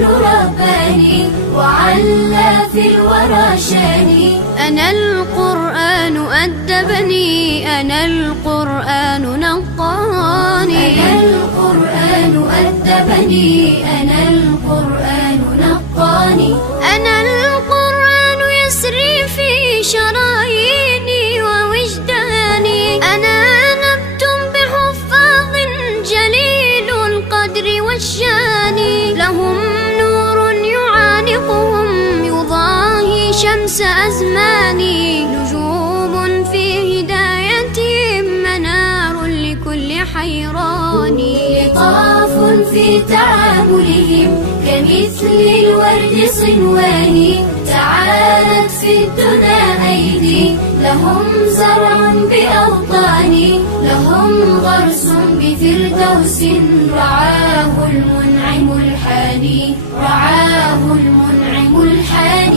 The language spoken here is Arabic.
القرآن رباني وعلى في الورى شاني. أنا القرآن أدبني، أنا القرآن نقاني. أنا القرآن أدبني، أنا القرآن نقاني. أنا القرآن يسري في شراييني ووجداني. أنا نبت بحفاظ جليل القدر والشان، لهم نور يعانقهم يضاهي شمس أزماني. نجوم في هدايتهم منار لكل حيران. لطاف في تعاملهم كمثل الورد صنواني. تعالت في الدنا أيدي لهم زرع بأوطاني. لهم غرس بفردوس رعاه المنعم الحاني، رعاه المنعم الحاني.